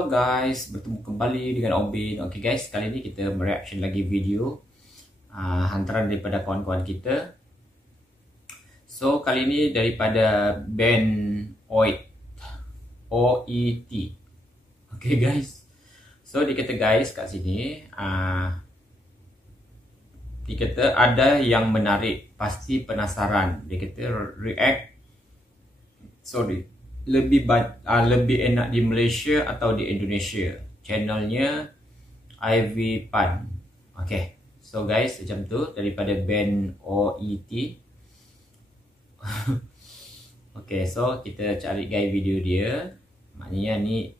Halo guys, bertemu kembali dengan Obin. Oke guys, kali ini kita mereaction lagi video hantaran daripada kawan-kawan kita. So kali ini daripada band OET. Oke guys. So dia kata guys kat sini dia kata ada yang menarik, pasti penasaran. Dia kata lebih enak di Malaysia atau di Indonesia. Channelnya Ivy Pan. Okay, so guys, macam tu daripada band OET. Okay, so kita cari guys video dia. Maknanya ni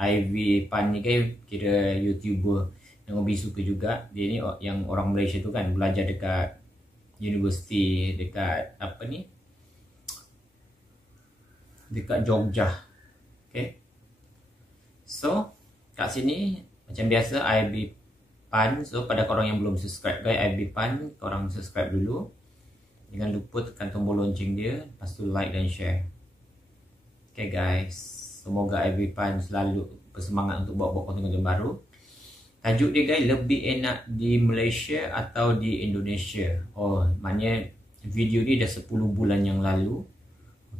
Ivy Pan ni guys kira YouTuber yang Obi suka juga. Dia ni yang orang Malaysia tu kan, belajar dekat universiti dekat apa ni, dekat Jogja. Okay, so kat sini macam biasa IB Pan. So pada korang yang belum subscribe guys, IB Pan, korang subscribe dulu. Jangan lupa tekan tombol lonceng dia, lepas tu like dan share. Okay guys, semoga IB Pan selalu bersemangat untuk buat konten-konten baru. Tajuk dia guys, lebih enak di Malaysia atau di Indonesia. Oh, maknanya video ni dah 10 bulan yang lalu.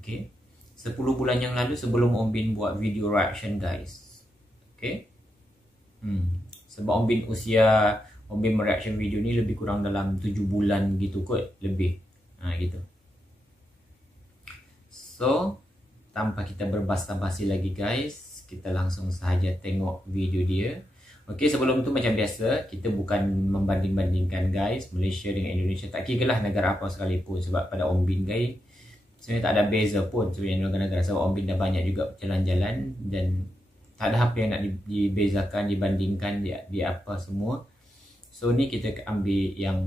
Okay, 10 bulan yang lalu sebelum Om Bin buat video reaction guys. Okay, sebab Om Bin usia Om Bin mereaction video ni lebih kurang dalam 7 bulan gitu kot, lebih gitu. So tanpa kita berbasa-basi lagi guys, kita langsung sahaja tengok video dia. Okay, sebelum tu macam biasa, kita bukan membanding-bandingkan guys Malaysia dengan Indonesia, tak kira lah negara apa sekalipun. Sebab pada Om Bin guys, sebenarnya tak ada beza pun sebenarnya negara-negara. Sebab Om Bin dah banyak juga jalan-jalan dan tak ada apa yang nak dibezakan, dibandingkan di apa semua. So ni kita ambil yang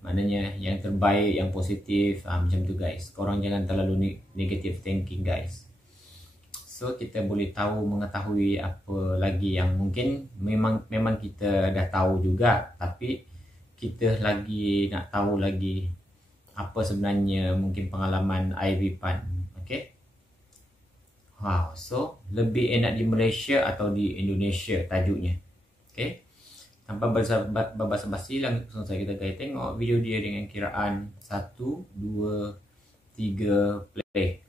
maknanya yang terbaik, yang positif, macam tu guys. Korang jangan terlalu negative thinking guys. So kita boleh mengetahui apa lagi yang mungkin memang kita dah tahu juga, tapi kita lagi nak tahu lagi apa sebenarnya mungkin pengalaman Ivy Pan. Okay, wow, so lebih enak di Malaysia atau di Indonesia tajuknya. Okay, tanpa basa-basi langsung saja kita tengok video dia dengan kiraan 1, 2, 3 play.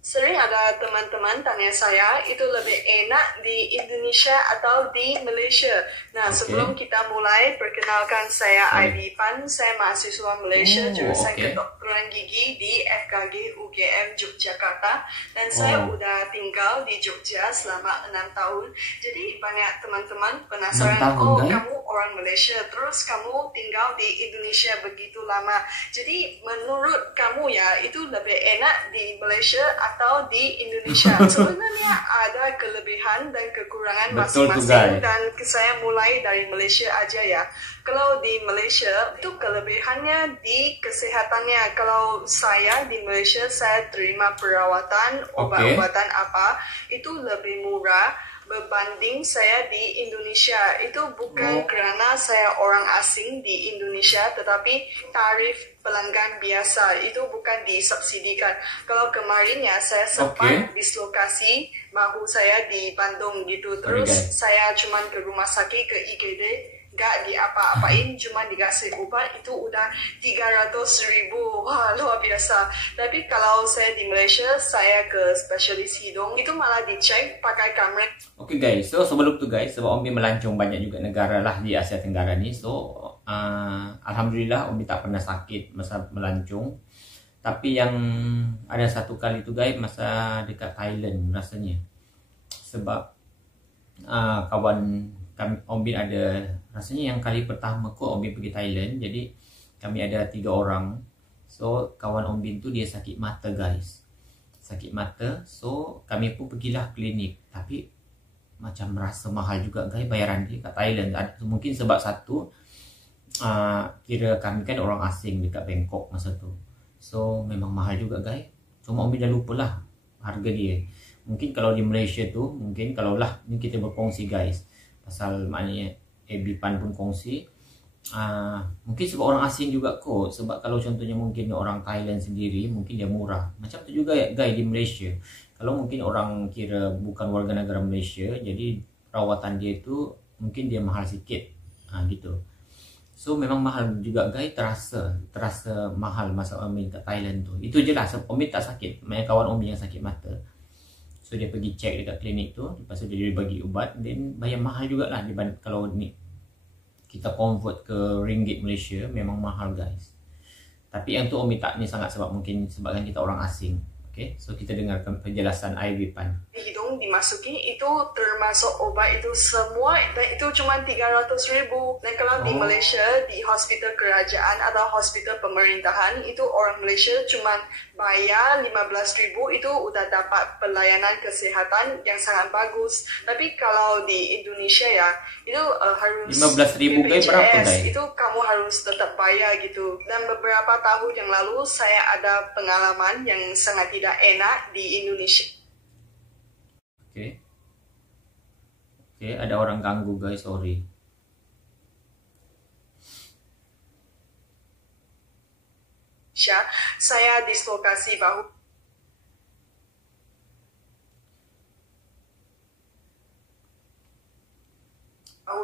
Sering ada teman-teman tanya saya, itu lebih enak di Indonesia atau di Malaysia. Nah, sebelum kita mulai, perkenalkan saya Ivy Pan. Saya mahasiswa Malaysia, jurusan kedokteran gigi di FKG UGM Yogyakarta. Dan saya udah tinggal di Jogja selama 6 tahun. Jadi banyak teman-teman penasaran, kamu orang Malaysia, terus kamu tinggal di Indonesia begitu lama. Jadi menurut kamu ya, itu lebih enak di Malaysia atau di Indonesia? Sebenarnya ada kelebihan dan kekurangan masing-masing, dan saya mulai dari Malaysia aja ya. Kalau di Malaysia itu kelebihannya di kesehatannya. Kalau saya di Malaysia, saya terima perawatan, obat-obatan apa itu lebih murah berbanding saya di Indonesia. Itu bukan kerana saya orang asing di Indonesia, tetapi tarif pelanggan biasa, itu bukan disubsidikan. Kalau kemarin ya saya sempat dislokasi bahu saya di Bandung gitu. Terus saya cuman ke rumah sakit, ke IGD, gak diapa-apain, cuma dikasih obat, itu udah 300.000. Wah, luar biasa. Tapi kalau saya di Malaysia, saya ke spesialis hidung, itu malah dicek pakai kamera. Oke guys, so sebelum tu guys, sebab Om Bin melancong banyak juga negara lah di Asia Tenggara ni. So alhamdulillah Om Bin tak pernah sakit masa melancong. Tapi yang ada satu kali tu guys, masa dekat Thailand rasanya. Sebab kawan kami, Om Bin ada, rasanya yang kali pertama kot Om Bin pergi Thailand. Jadi kami ada 3 orang. So kawan Om Bin tu dia sakit mata guys, sakit mata. So kami pun pergilah klinik, tapi macam merasa mahal juga guys bayaran dia kat Thailand. Mungkin sebab satu, kira kami kan orang asing dekat Bangkok masa tu. So memang mahal juga guys. Cuma Om Bin dah lupa lah harga dia. Mungkin kalau di Malaysia tu, mungkin kalau lah ni kita berkongsi guys, pasal maknanya Ivy Pan pun kongsi, mungkin sebab orang asing juga kot. Sebab kalau contohnya mungkin orang Thailand sendiri, mungkin dia murah. Macam tu juga guys di Malaysia. Kalau mungkin orang kira bukan warga negara Malaysia, jadi perawatan dia itu mungkin dia mahal sikit, gitu. So memang mahal juga guys, terasa mahal masa Omi kat Thailand tu. Itu je lah, Omi tak sakit, banyak kawan Omi yang sakit mata. So dia pergi check dekat klinik tu, lepas tu dia bagi ubat, dan bayar mahal jugalah dibanding kalau ni kita convert ke ringgit Malaysia, memang mahal guys. Tapi yang tu Omi tak ni sangat sebab mungkin sebabkan kita orang asing. Okay, so kita dengarkan penjelasan Ivy Pan. Hidung dimasuki itu termasuk obat itu semua, dan itu cuma 300,000. Dan kalau di Malaysia, di hospital kerajaan atau hospital pemerintahan, itu orang Malaysia cuma bayar 15,000, itu udah dapat pelayanan kesihatan yang sangat bagus. Tapi kalau di Indonesia ya, itu harus 15,000 guys, berapa guys? Itu kamu harus tetap bayar gitu. Dan beberapa tahun yang lalu saya ada pengalaman yang sangat tidak enak di Indonesia. Oke, ada orang ganggu guys, sorry. Saya dislokasi bahu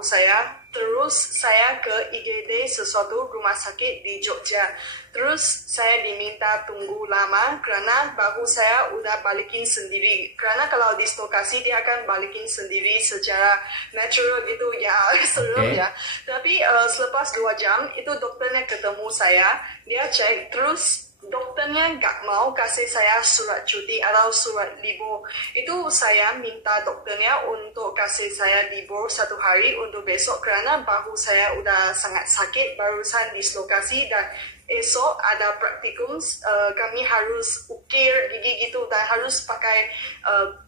saya, terus saya ke IGD sesuatu rumah sakit di Jogja. Terus saya diminta tunggu lama kerana bahu saya udah balikin sendiri. Kerana kalau dislokasi dia akan balikin sendiri secara natural gitu ya, serem ya. Tapi selepas 2 jam itu dokternya ketemu saya, dia cek, terus dokternya nggak mau kasih saya surat cuti atau surat libur. Itu saya minta dokternya untuk kasih saya libur 1 hari untuk besok kerana bahu saya udah sangat sakit, barusan dislokasi, dan esok ada praktikum, kami harus ukir gigi gitu dan harus pakai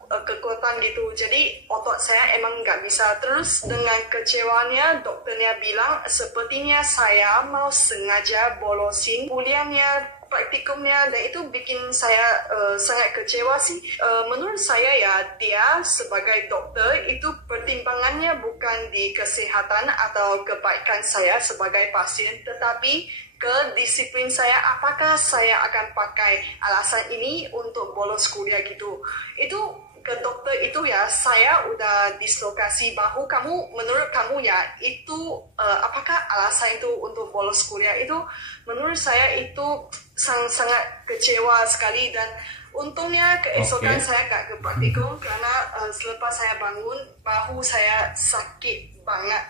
kekuatan gitu. Jadi otot saya emang nggak bisa. Terus dengan kecewanya dokternya bilang sepertinya saya mau sengaja bolosin kuliahnya, praktikumnya, dan itu bikin saya sangat kecewa sih. Menurut saya ya, dia sebagai dokter itu pertimbangannya bukan di kesehatan atau kebaikan saya sebagai pasien, tetapi ke disiplin saya, apakah saya akan pakai alasan ini untuk bolos kuliah gitu. Itu ke dokter itu ya, saya udah dislokasi bahu, kamu, menurut kamu ya, itu apakah alasan itu untuk bolos kuliah? Itu menurut saya itu sangat kecewa sekali. Dan untungnya keesokan saya gak ke praktikum karena selepas saya bangun bahu saya sakit banget.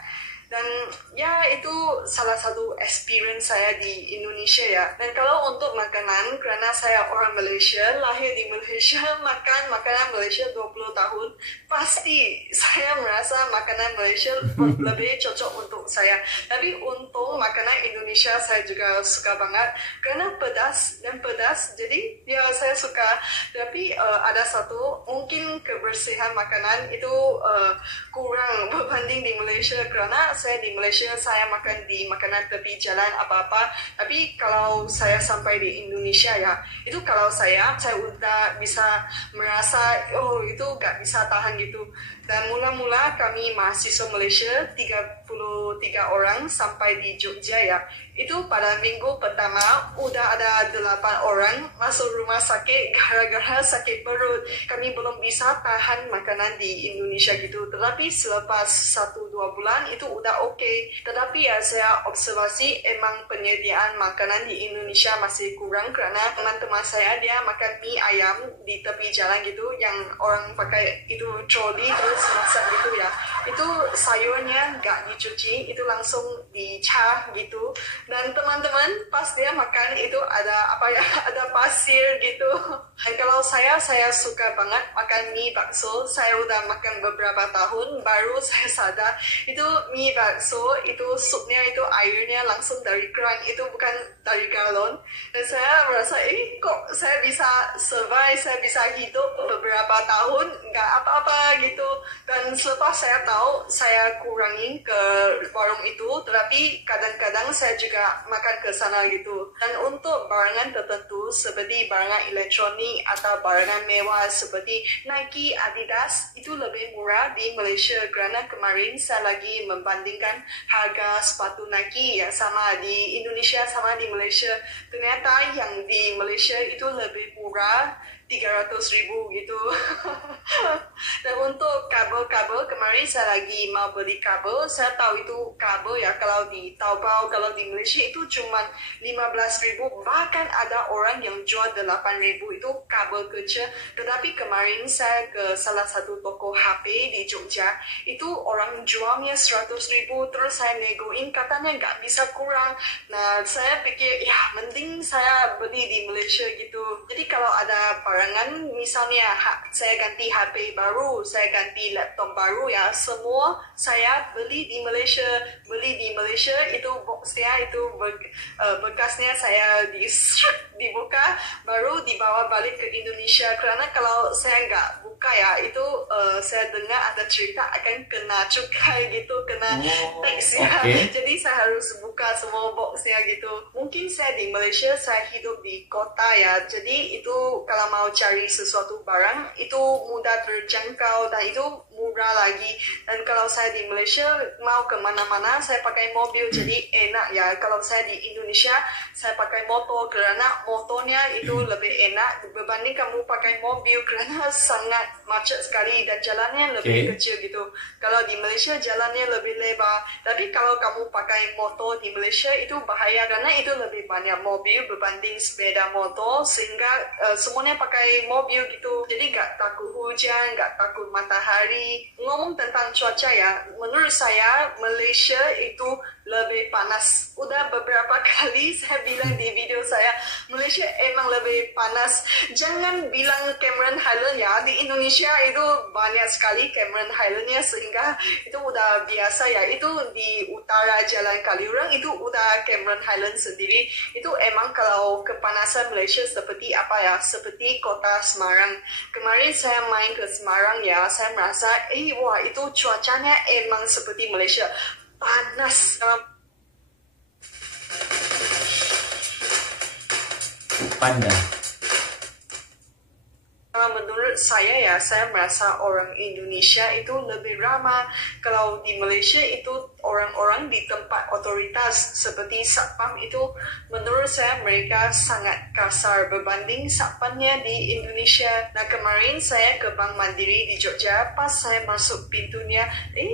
Dan ya itu salah satu experience saya di Indonesia ya. Dan kalau untuk makanan, karena saya orang Malaysia, lahir di Malaysia, makan makanan Malaysia 20 tahun, pasti saya merasa makanan Malaysia lebih cocok untuk saya. Tapi untuk makanan Indonesia saya juga suka banget karena pedas, jadi ya saya suka. Tapi ada satu, mungkin kebersihan makanan itu kurang berbanding di Malaysia, karena saya di Malaysia saya makan di makanan tepi jalan apa-apa. Tapi kalau saya sampai di Indonesia ya, itu kalau saya udah bisa merasa itu gak bisa tahan gitu. Dan mula-mula kami mahasiswa Malaysia 33 orang sampai di Jogja ya. Itu pada minggu pertama udah ada 8 orang masuk rumah sakit gara-gara sakit perut. Kami belum bisa tahan makanan di Indonesia gitu. Tetapi selepas 1-2 bulan itu udah oke. Tetapi ya saya observasi emang penyediaan makanan di Indonesia masih kurang karena teman-teman saya dia makan mie ayam di tepi jalan gitu yang orang pakai itu troli terus masak gitu ya. Itu sayurnya nggak dicuci, itu langsung dicah gitu. Dan teman-teman pas dia makan itu ada ada pasir gitu. Dan kalau saya suka banget makan mie bakso. Saya udah makan beberapa tahun baru saya sadar itu mie bakso itu supnya itu airnya langsung dari keran, itu bukan dari galon. Dan saya merasa kok saya bisa survive, saya bisa hidup beberapa tahun nggak apa-apa gitu. Dan selepas saya tahu saya kurangin ke warung itu, tetapi kadang-kadang saya juga makan ke sana gitu. Dan untuk barangan tertentu seperti barangan elektronik atau barangan mewah seperti Nike, Adidas itu lebih murah di Malaysia kerana kemarin saya lagi membandingkan harga sepatu Nike yang sama di Indonesia sama di Malaysia. Ternyata yang di Malaysia itu lebih murah 300,000 gitu. Dan untuk kabel-kabel, kemarin saya lagi mau beli kabel. Saya tahu itu kabel ya, kalau di Taobao, kalau di Malaysia itu cuma 15,000. Bahkan ada orang yang jual 8,000 itu kabel kecil. Tetapi kemarin saya ke salah satu toko HP di Jogja, itu orang jualnya 100,000. Terus saya negoin, katanya nggak bisa kurang. Nah, saya pikir ya mending saya beli di Malaysia gitu. Jadi kalau ada barangan, misalnya saya ganti HP baru, saya ganti laptop baru ya, semua saya beli di Malaysia. Beli di Malaysia itu boxnya itu bekasnya saya dibuka, baru dibawa balik ke Indonesia. Karena kalau saya nggak buka ya, itu saya dengar ada cerita akan kena cukai gitu, kena tax ya. Jadi saya harus buka semua boxnya gitu. Mungkin saya di Malaysia, saya hidup di kota ya, jadi itu kalau mau cari sesuatu barang itu mudah terjangkau dan itu murah lagi. Dan kalau saya di Malaysia mau kemana-mana saya pakai mobil, jadi enak ya. Kalau saya di Indonesia saya pakai motor, karena motornya itu lebih enak berbanding kamu pakai mobil, karena sangat macet sekali dan jalannya lebih kecil gitu. Kalau di Malaysia jalannya lebih lebar. Tapi kalau kamu pakai motor di Malaysia itu bahaya, karena itu lebih banyak mobil berbanding sepeda motor, sehingga semuanya pakai mobil gitu. Jadi gak takut hujan, gak takut matahari. Ngomong tentang cuaca ya, menurut saya Malaysia itu lebih panas. Udah beberapa kali saya bilang di video saya, Malaysia emang lebih panas. Jangan bilang Cameron Highland ya, di Indonesia itu banyak sekali Cameron Highlandnya, sehingga itu udah biasa ya. Itu di utara Jalan Kaliurang itu udah Cameron Highland sendiri. Itu emang kalau kepanasan Malaysia seperti apa ya, seperti kota Semarang. Kemarin saya main ke Semarang ya, saya merasa wah itu cuacanya emang seperti Malaysia, panas. Pandai. Menurut saya ya, saya merasa orang Indonesia itu lebih ramah. Kalau di Malaysia itu orang-orang di tempat otoritas seperti satpam itu, menurut saya mereka sangat kasar berbanding satpamnya di Indonesia. Nah, kemarin saya ke Bank Mandiri di Jogja, pas saya masuk pintunya,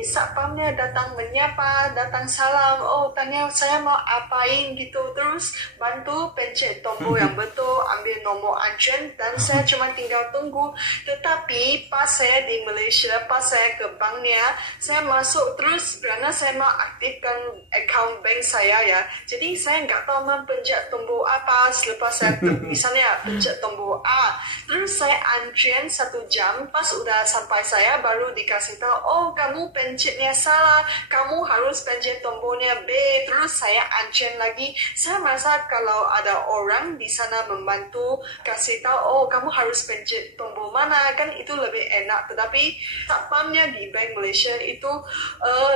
satpamnya datang menyapa, datang salam, tanya saya mau apain gitu, terus bantu pencet tombol yang betul, ambil nomor antrian, dan saya cuma tinggal tunggu. Tetapi pas saya di Malaysia, pas saya ke banknya, saya masuk terus karena saya mau aktifkan account bank saya ya. Jadi saya nggak tahu mempencet tombol apa. Selepas saya misalnya pencet tombol A, terus saya antrian 1 jam. Pas udah sampai saya baru dikasih tahu, kamu pencetnya salah, kamu harus pencet tombolnya B. Terus saya antrian lagi. Saya merasa kalau ada orang di sana membantu kasih tahu, kamu harus pencet tombol mana, kan itu lebih enak. Tetapi satpamnya di Bank Malaysia itu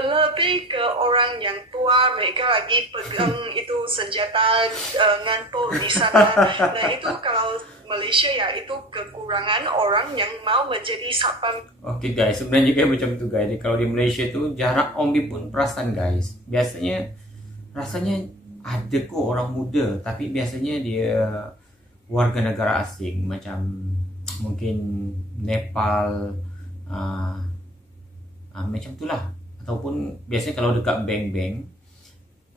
lebih ke orang yang tua, mereka lagi pegang itu senjata, ngantuk di sana. Nah itu kalau Malaysia ya, itu kekurangan orang yang mau menjadi satpam. Oke guys, sebenarnya juga macam itu guys. Kalau di Malaysia itu jarak ombi pun perasan guys. Biasanya rasanya ada kok orang muda, tapi biasanya dia warga negara asing, macam mungkin Nepal, macam itulah. Ataupun biasanya kalau dekat bank-bank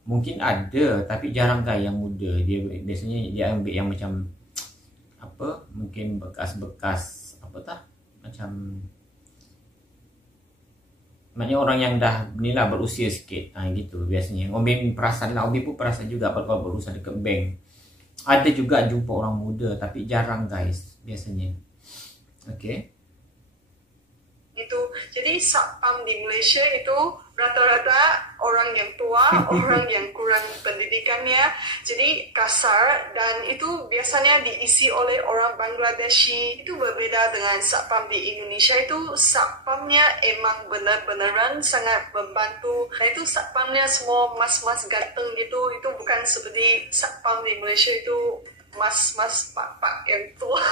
mungkin ada, tapi jarang kan yang muda. Dia biasanya dia ambil yang macam apa, mungkin bekas-bekas apa tah, macam maknanya orang yang dah inilah berusia sikit, gitu biasanya. Ombi perasan lah, Ombi pun perasan juga kalau berusaha dekat bank. Ada juga jumpa orang muda, tapi jarang guys biasanya. Oke. Itu jadi satpam di Malaysia itu rata-rata orang yang tua, orang yang kurang pendidikannya, jadi kasar, dan itu biasanya diisi oleh orang Bangladeshi. Itu berbeda dengan satpam di Indonesia. Itu satpamnya emang benar-benaran sangat membantu. Nah itu satpamnya semua mas-mas ganteng gitu. Itu bukan seperti satpam di Malaysia itu mas-mas pak-pak yang tua.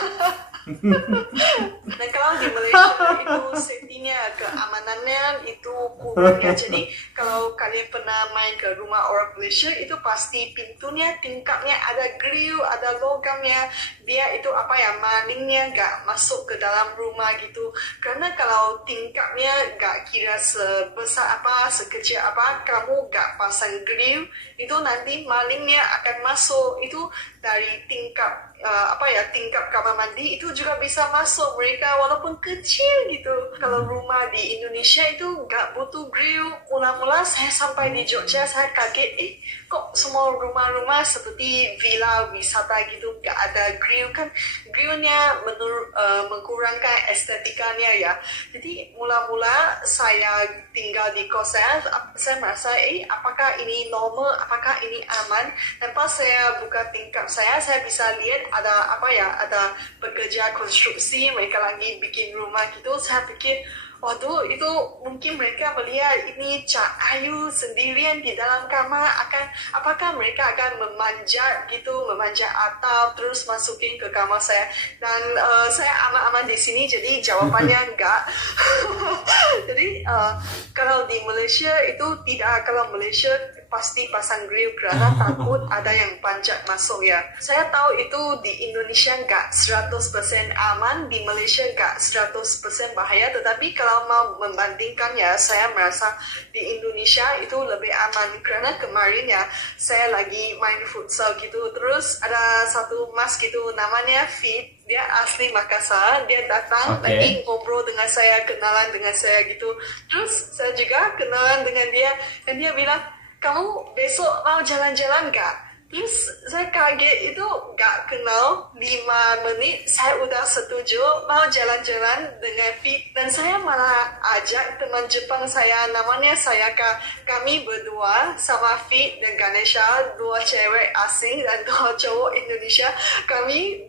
Dan kalau di Malaysia itu safety-nya, keamanannya itu kurang ya. Jadi kalau kalau kalian pernah main ke rumah orang Malaysia, itu pasti pintunya, tingkapnya ada grill, ada logamnya. Dia itu malingnya gak masuk ke dalam rumah gitu. Karena kalau tingkapnya gak kira sebesar sekecil kamu gak pasang grill, itu nanti malingnya akan masuk. Itu dari tingkap tingkap kamar mandi itu juga bisa masuk mereka walaupun kecil gitu. Kalau rumah di Indonesia itu gak butuh grill. Mula-mula saya sampai di Jogja, saya kaget, kok semua rumah-rumah seperti villa wisata gitu gak ada grill. Kan grillnya mengkurangkan estetikanya ya. Jadi mula-mula saya tinggal di kos saya merasa apakah ini normal, apakah ini aman. Dan pas saya buka tingkap saya bisa lihat ada ada pekerja konstruksi, mereka lagi bikin rumah gitu. Saya pikir, waduh, itu mungkin mereka melihat ini Cahayu sendirian di dalam kamar, apakah mereka akan memanjat atap terus masukin ke kamar saya. Dan saya aman-aman di sini, jadi jawabannya enggak. Jadi kalau di Malaysia itu tidak, kalau Malaysia pasti pasang grill karena takut ada yang panjat masuk ya. Saya tahu itu di Indonesia nggak 100% aman, di Malaysia nggak 100% bahaya, tetapi kalau mau membandingkan ya, saya merasa di Indonesia itu lebih aman. Karena kemarin ya, saya lagi main futsal gitu, terus ada satu mas gitu, namanya Fit. Dia asli Makassar, dia datang lagi ngobrol dengan saya, kenalan dengan saya gitu. Terus saya juga kenalan dengan dia, dan dia bilang, kamu besok mau jalan-jalan gak? Terus saya kaget, itu gak kenal 5 menit saya udah setuju mau jalan-jalan dengan Fit. Dan saya malah ajak teman Jepang saya, namanya Sayaka. Kami berdua sama Fit dan Ganesha, 2 cewek asing dan 2 cowok Indonesia. Kami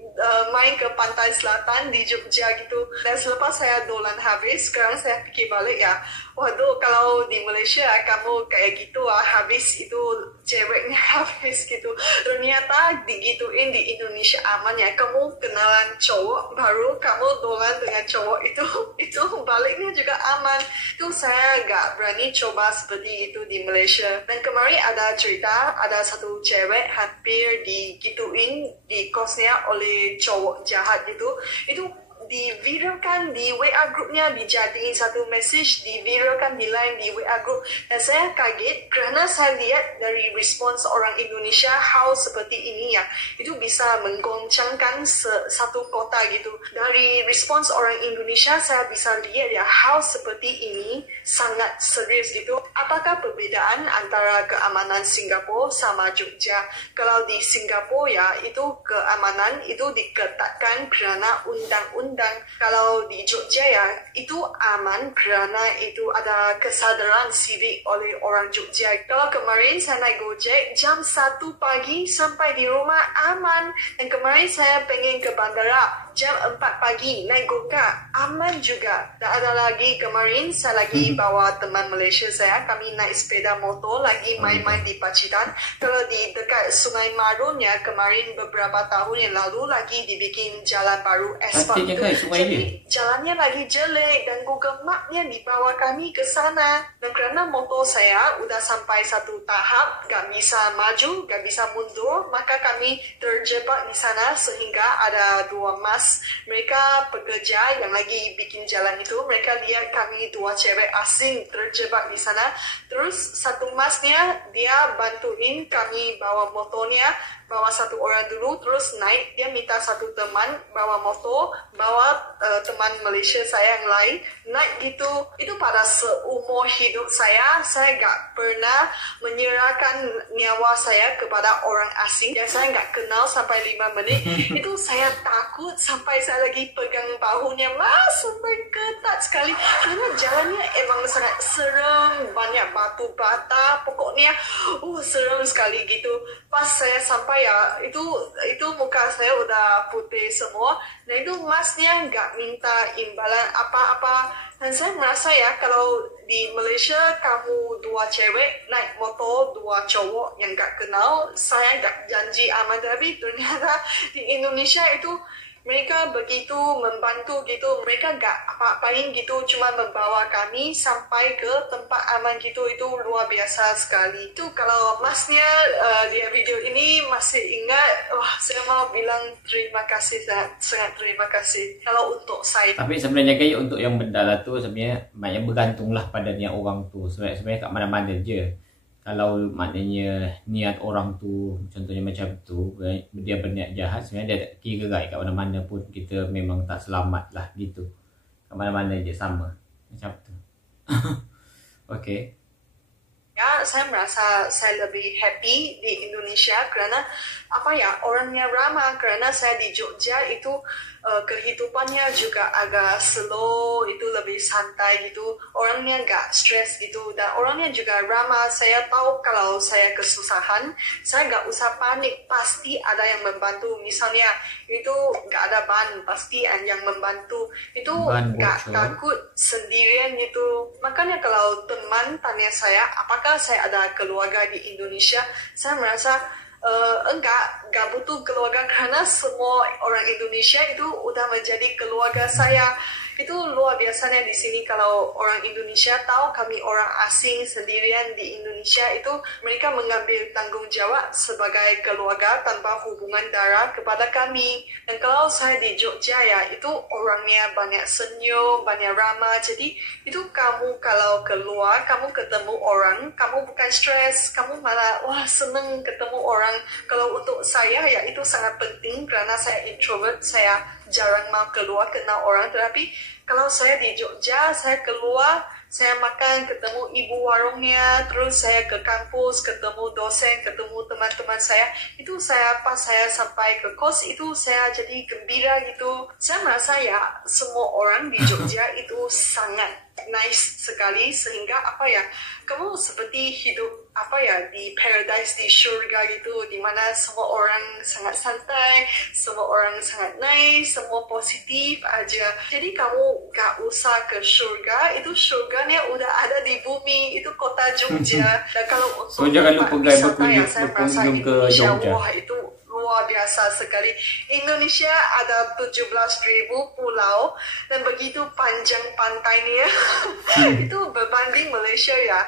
main ke pantai selatan di Jogja gitu. Dan selepas saya dolan habis, sekarang saya pikir balik ya, waduh, kalau di Malaysia kamu kayak gitu habis itu ceweknya habis gitu. Ternyata digituin di Indonesia aman ya. Kamu kenalan cowok baru, kamu dolan dengan cowok itu baliknya juga aman. Itu saya gak berani coba seperti itu di Malaysia. Dan kemarin ada cerita, ada satu cewek hampir digituin di kosnya oleh cowok jahat gitu. Itu diviralkan di WA grupnya, dijadiin satu message, diviralkan di line di WA group. Dan saya kaget karena saya lihat dari respons orang Indonesia hal seperti ini ya, itu bisa menggoncangkan satu kota gitu. Dari respons orang Indonesia saya bisa lihat ya, hal seperti ini sangat serius gitu. Apakah perbedaan antara keamanan Singapura sama Jogja? Kalau di Singapura ya, itu keamanan itu diketatkan karena undang-undang. Kalau di Jogja ya, itu aman karena itu ada kesadaran sivik oleh orang Jogja. Kalau kemarin saya naik Gojek jam 1 pagi sampai di rumah aman. Dan kemarin saya pengen ke bandara jam 4 pagi naik Gokar aman juga. Dan ada lagi kemarin saya lagi bawa teman Malaysia saya, kami naik sepeda motor lagi main-main di Pacitan. Kalau di dekat Sungai Marun ya, kemarin beberapa tahun yang lalu lagi dibikin jalan baru aspal. Jadi jalannya lagi jelek dan Google Map-nya dibawa kami ke sana. Dan kerana motor saya udah sampai satu tahap, gak bisa maju, gak bisa mundur, maka kami terjebak di sana sehingga ada 2 mas. Mereka pekerja yang lagi bikin jalan itu, mereka lihat kami 2 cewek asing terjebak di sana. Terus satu masnya, dia bantuin kami bawa motornya, bawa satu orang dulu, terus naik, dia minta satu teman bawa motor, bawa teman Malaysia saya yang lain, naik gitu. Itu pada seumur hidup saya gak pernah menyerahkan nyawa saya kepada orang asing yang saya gak kenal sampai 5 menit. Itu saya takut sampai saya lagi pegang bahunya, mas, sampai ketat sekali. Karena jalannya emang sangat serem, banyak batu bata, pokoknya serem sekali gitu. Pas saya sampai ya, itu muka saya udah putih semua. Dan itu masnya nggak minta imbalan apa-apa. Dan saya merasa ya, kalau di Malaysia kamu 2 cewek naik motor, 2 cowok yang nggak kenal, saya nggak janji aman. Tapi ternyata di Indonesia itu mereka begitu membantu gitu, mereka gak apa-apain gitu, cuma membawa kami sampai ke tempat aman gitu. Itu luar biasa sekali. Itu kalau masnya di video ini masih ingat, wah saya mau bilang terima kasih, sangat terima kasih kalau untuk saya. Tapi sebenarnya kayak untuk yang bendala tu sebenarnya banyak bergantunglah pada niat orang tu. Sebenarnya kat mana-mana je. Kalau maknanya niat orang tu contohnya macam tu, dia berniat jahat, sebenarnya dia tak kira guys, kat mana-mana pun kita memang tak selamat lah gitu. Kat mana-mana je sama macam tu. Okay. Ya, saya merasa saya lebih happy di Indonesia kerana apa ya, orangnya ramah. Kerana saya di Jogja itu kehidupannya juga agak slow, itu lebih santai gitu, orangnya gak stres gitu, dan orangnya juga ramah. Saya tahu kalau saya kesusahan, saya gak usah panik, pasti ada yang membantu. Misalnya itu gak ada ban, pasti ada yang membantu. Itu gak takut sendirian gitu. Makanya kalau teman tanya saya apakah saya ada keluarga di Indonesia, saya merasa enggak butuh keluarga, karena semua orang Indonesia itu udah menjadi keluarga saya. Itu luar biasanya di sini kalau orang Indonesia tahu kami orang asing sendirian di Indonesia, itu mereka mengambil tanggung jawab sebagai keluarga tanpa hubungan darah kepada kami. Dan kalau saya di Jogja ya, itu orangnya banyak senyum, banyak ramah. Jadi itu kamu kalau keluar, kamu ketemu orang, kamu bukan stres, kamu malah wah seneng ketemu orang. Kalau untuk saya ya itu sangat penting karena saya introvert, saya jarang mau keluar kenal orang. Tetapi kalau saya di Jogja, saya keluar, saya makan, ketemu ibu warungnya, terus saya ke kampus, ketemu dosen, ketemu teman-teman saya. Itu saya pas saya sampai ke kos, itu saya jadi gembira gitu. Saya merasa ya semua orang di Jogja itu sangat nice sekali, sehingga apa ya, kamu seperti hidup apa ya di paradise, di surga gitu, dimana semua orang sangat santai, semua orang sangat nice, semua positif aja. Jadi kamu gak usah ke surga, itu surganya udah ada di bumi, itu kota Jogja. Dan kalau untuk jangan lupa guys berkunjung ke Jogja. Wah itu luar biasa sekali. Indonesia ada 17.000 pulau dan begitu panjang pantainya. Itu berbanding Malaysia ya.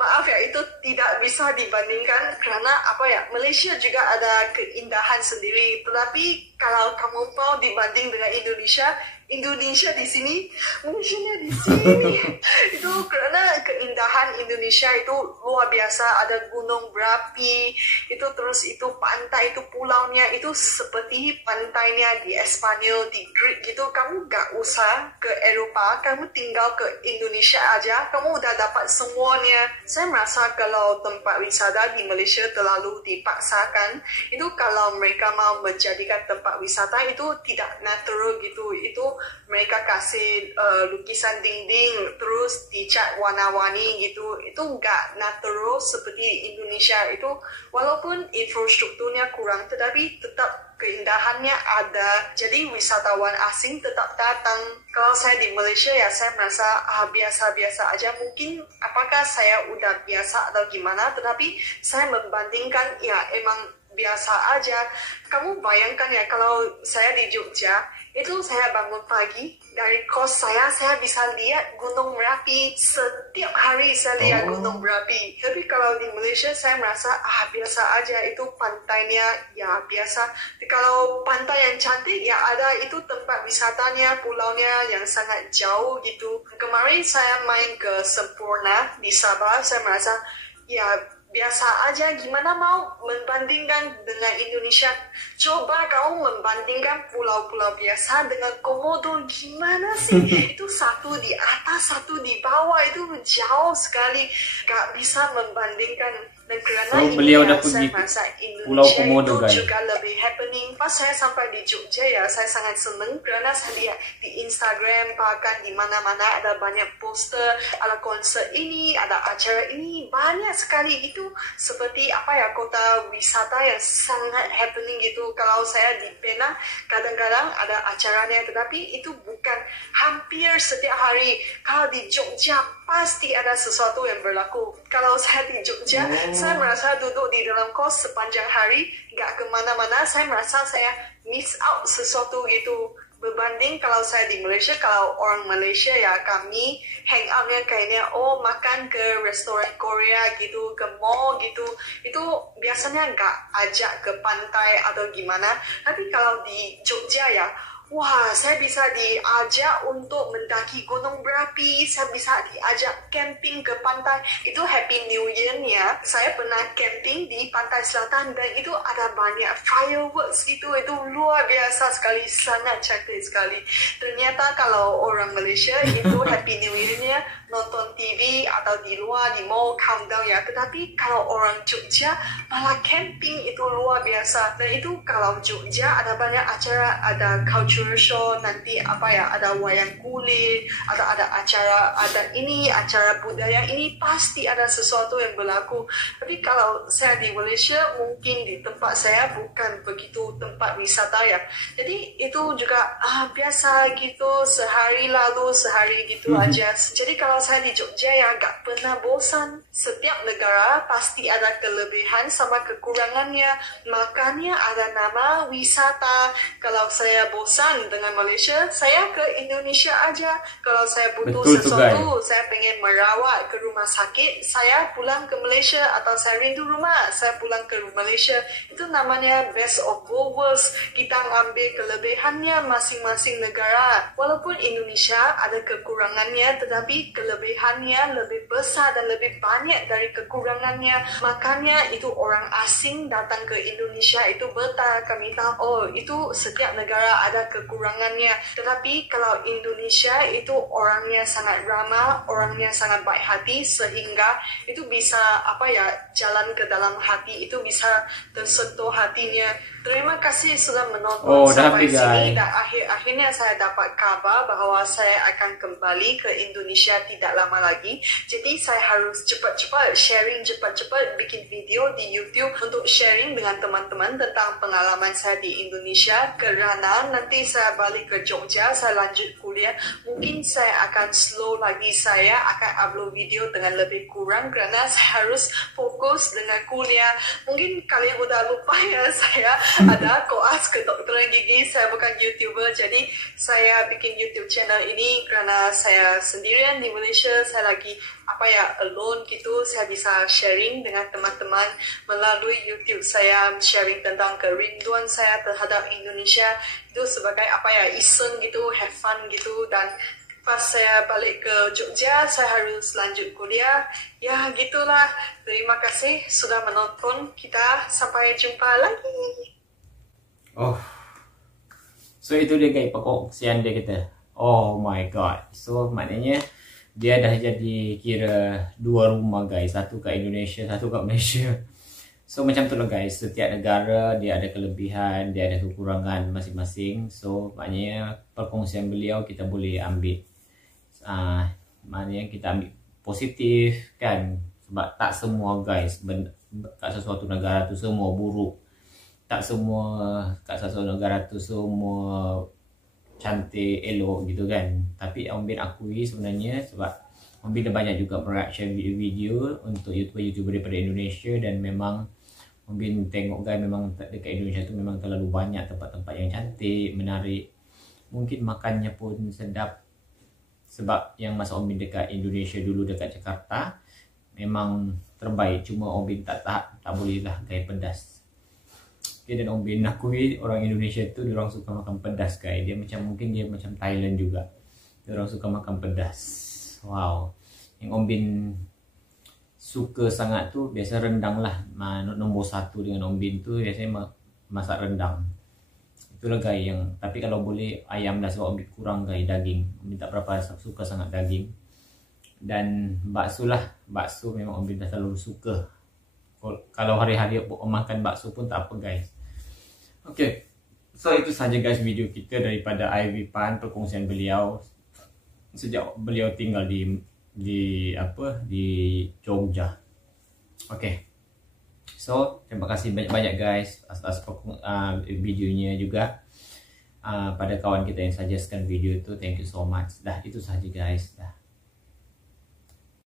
Maaf ya, itu tidak bisa dibandingkan karena apa ya, Malaysia juga ada keindahan sendiri. Tetapi kalau kamu mau dibanding dengan Indonesia di sini, Malaysia di sini. Itu karena keindahan Indonesia itu luar biasa. Ada gunung berapi, itu terus itu pantai, itu pulaunya itu seperti pantainya di Espanyol, di Greek gitu. Kamu gak usah ke Eropa, kamu tinggal ke Indonesia aja, kamu udah dapat semuanya. Saya merasa kalau tempat wisata di Malaysia terlalu dipaksakan. Itu kalau mereka mau menjadikan tempat wisata itu tidak natural gitu. Itu mereka kasih lukisan dinding terus dicat warna-warni gitu. Itu nggak natural seperti Indonesia. Itu walaupun infrastrukturnya kurang, tetapi tetap keindahannya ada. Jadi wisatawan asing tetap datang. Kalau saya di Malaysia ya, saya merasa biasa-biasa aja. Mungkin apakah saya udah biasa atau gimana, tetapi saya membandingkan ya emang biasa aja. Kamu bayangkan ya, kalau saya di Jogja, itu saya bangun pagi, dari kos saya bisa lihat Gunung Merapi. Setiap hari saya lihat Gunung Merapi. Tapi kalau di Malaysia, saya merasa biasa aja. Itu pantainya ya biasa. Kalau pantai yang cantik ya ada, itu tempat wisatanya, pulaunya yang sangat jauh gitu. Kemarin saya main ke Sempurna di Sabah, saya merasa ya biasa aja. Gimana mau membandingkan dengan Indonesia? Coba kamu membandingkan pulau-pulau biasa dengan Komodo, gimana sih? Itu satu di atas, satu di bawah, itu jauh sekali. Gak bisa membandingkan. Dan karena beliau ini udah pergi saya merasa Pulau Indonesia Komodo, itu guys, juga lebih happening. Pas saya sampai di Jogja ya, saya sangat senang karena saya lihat di Instagram, bahkan di mana-mana ada banyak poster, ada konser ini, ada acara ini, banyak sekali. Itu seperti apa ya, kota wisata yang sangat happening gitu. Kalau saya di Penang, kadang-kadang ada acaranya, tetapi itu bukan hampir setiap hari. Kalau di Jogja pasti ada sesuatu yang berlaku. Kalau saya di Jogja, saya merasa duduk di dalam kos sepanjang hari, nggak kemana-mana. Saya merasa saya miss out sesuatu gitu. Berbanding kalau saya di Malaysia, kalau orang Malaysia ya kami hang outnya kayaknya makan ke restoran Korea gitu, ke mall gitu. Itu biasanya nggak ajak ke pantai atau gimana. Tapi kalau di Jogja ya, wah, saya bisa diajak untuk mendaki gunung berapi, saya bisa diajak camping ke pantai. Itu Happy New Year-nya, saya pernah camping di pantai selatan dan itu ada banyak fireworks gitu. Itu luar biasa sekali, sangat cantik sekali. Ternyata kalau orang Malaysia itu Happy New Year-nya nonton TV atau di luar, di mall, countdown ya. Tetapi kalau orang Jogja malah camping itu luar biasa. Dan itu kalau Jogja ada banyak acara, ada culture show, nanti ada wayang kulit, atau ada acara, ada ini, acara budaya ini, pasti ada sesuatu yang berlaku. Tapi kalau saya di Malaysia, mungkin di tempat saya bukan begitu tempat wisata ya. Jadi itu juga biasa gitu, sehari lalu, sehari gitu aja. Jadi kalau saya di Jogja ya gak pernah bosan. Setiap negara pasti ada kelebihan sama kekurangannya. Makanya ada nama wisata. Kalau saya bosan dengan Malaysia, saya ke Indonesia aja. Kalau saya butuh sesuatu, saya pengen merawat ke rumah sakit, saya pulang ke Malaysia. Atau saya rindu rumah, saya pulang ke Malaysia. Itu namanya best of both worlds. Kita ngambil kelebihannya masing-masing negara. Walaupun Indonesia ada kekurangannya, tetapi kelebihannya lebih besar dan lebih banyak dari kekurangannya. Makanya itu orang asing datang ke Indonesia itu bertanya kami tahu, itu setiap negara ada kekurangannya. Tetapi kalau Indonesia itu orangnya sangat ramah, orangnya sangat baik hati, sehingga itu bisa jalan ke dalam hati, itu bisa tersentuh hatinya. Terima kasih sudah menonton sampai sini. Dan akhirnya saya dapat kabar bahwa saya akan kembali ke Indonesia tidak lama lagi. Jadi saya harus cepat-cepat sharing, cepat-cepat bikin video di YouTube untuk sharing dengan teman-teman tentang pengalaman saya di Indonesia. Kerana nanti saya balik ke Jogja, saya lanjut kuliah. Mungkin saya akan slow lagi, saya akan upload video dengan lebih kurang kerana saya harus fokus dengan kuliah. Mungkin kalian udah lupa ya, saya ada koas kedokteran gigi. Saya bukan YouTuber, jadi saya bikin YouTube channel ini kerana saya sendirian di Malaysia. Saya lagi alone gitu. Saya bisa sharing dengan teman-teman melalui YouTube. Saya sharing tentang kerinduan saya terhadap Indonesia. Itu sebagai iseng gitu, have fun gitu. Dan pas saya balik ke Jogja, saya harus lanjut kuliah. Ya gitulah. Terima kasih sudah menonton. Kita sampai jumpa lagi. So itu dia guys perkongsian dia kita. Oh my god. So maknanya dia dah jadi kira dua rumah guys. Satu kat Indonesia, satu kat Malaysia. So macam tu lah guys. Setiap negara dia ada kelebihan, dia ada kekurangan masing-masing. So maknanya perkongsian beliau kita boleh ambil maknanya kita ambil positif kan. Sebab tak semua guys kat sesuatu negara tu semua buruk. Tak semua kat satu negara tu semua cantik, elok gitu kan. Tapi Om Bin akui sebenarnya sebab Om Bin dah banyak juga reaction video-video untuk YouTuber daripada Indonesia. Dan memang Om Bin tengok kan memang dekat Indonesia tu memang terlalu banyak tempat-tempat yang cantik, menarik. Mungkin makannya pun sedap. Sebab yang masa Om Bin dekat Indonesia dulu dekat Jakarta memang terbaik. Cuma Om Bin tak boleh lah gaya pedas. Dan Om Bin akui orang Indonesia tu diorang suka makan pedas guys. Dia mungkin dia macam Thailand juga. Diorang suka makan pedas. Wow. Yang Om Bin suka sangat tu biasa rendang lah. Nombor satu dengan Om Bin tu biasanya masak rendang. Itulah guys yang. Tapi kalau boleh ayam dah sebab Om Bin kurang guys daging. Om Bin tak berapa suka sangat daging. Dan bakso lah. Bakso memang Om Bin dah selalu suka. Kalau hari-hari makan bakso pun tak apa guys. Okay, so itu saja guys video kita daripada Ivy Pan, perkongsian beliau sejak beliau tinggal di Jogja. Okay, so terima kasih banyak-banyak guys atas videonya juga. pada kawan kita yang suggestkan video itu. Thank you so much. Dah itu saja guys. Dah.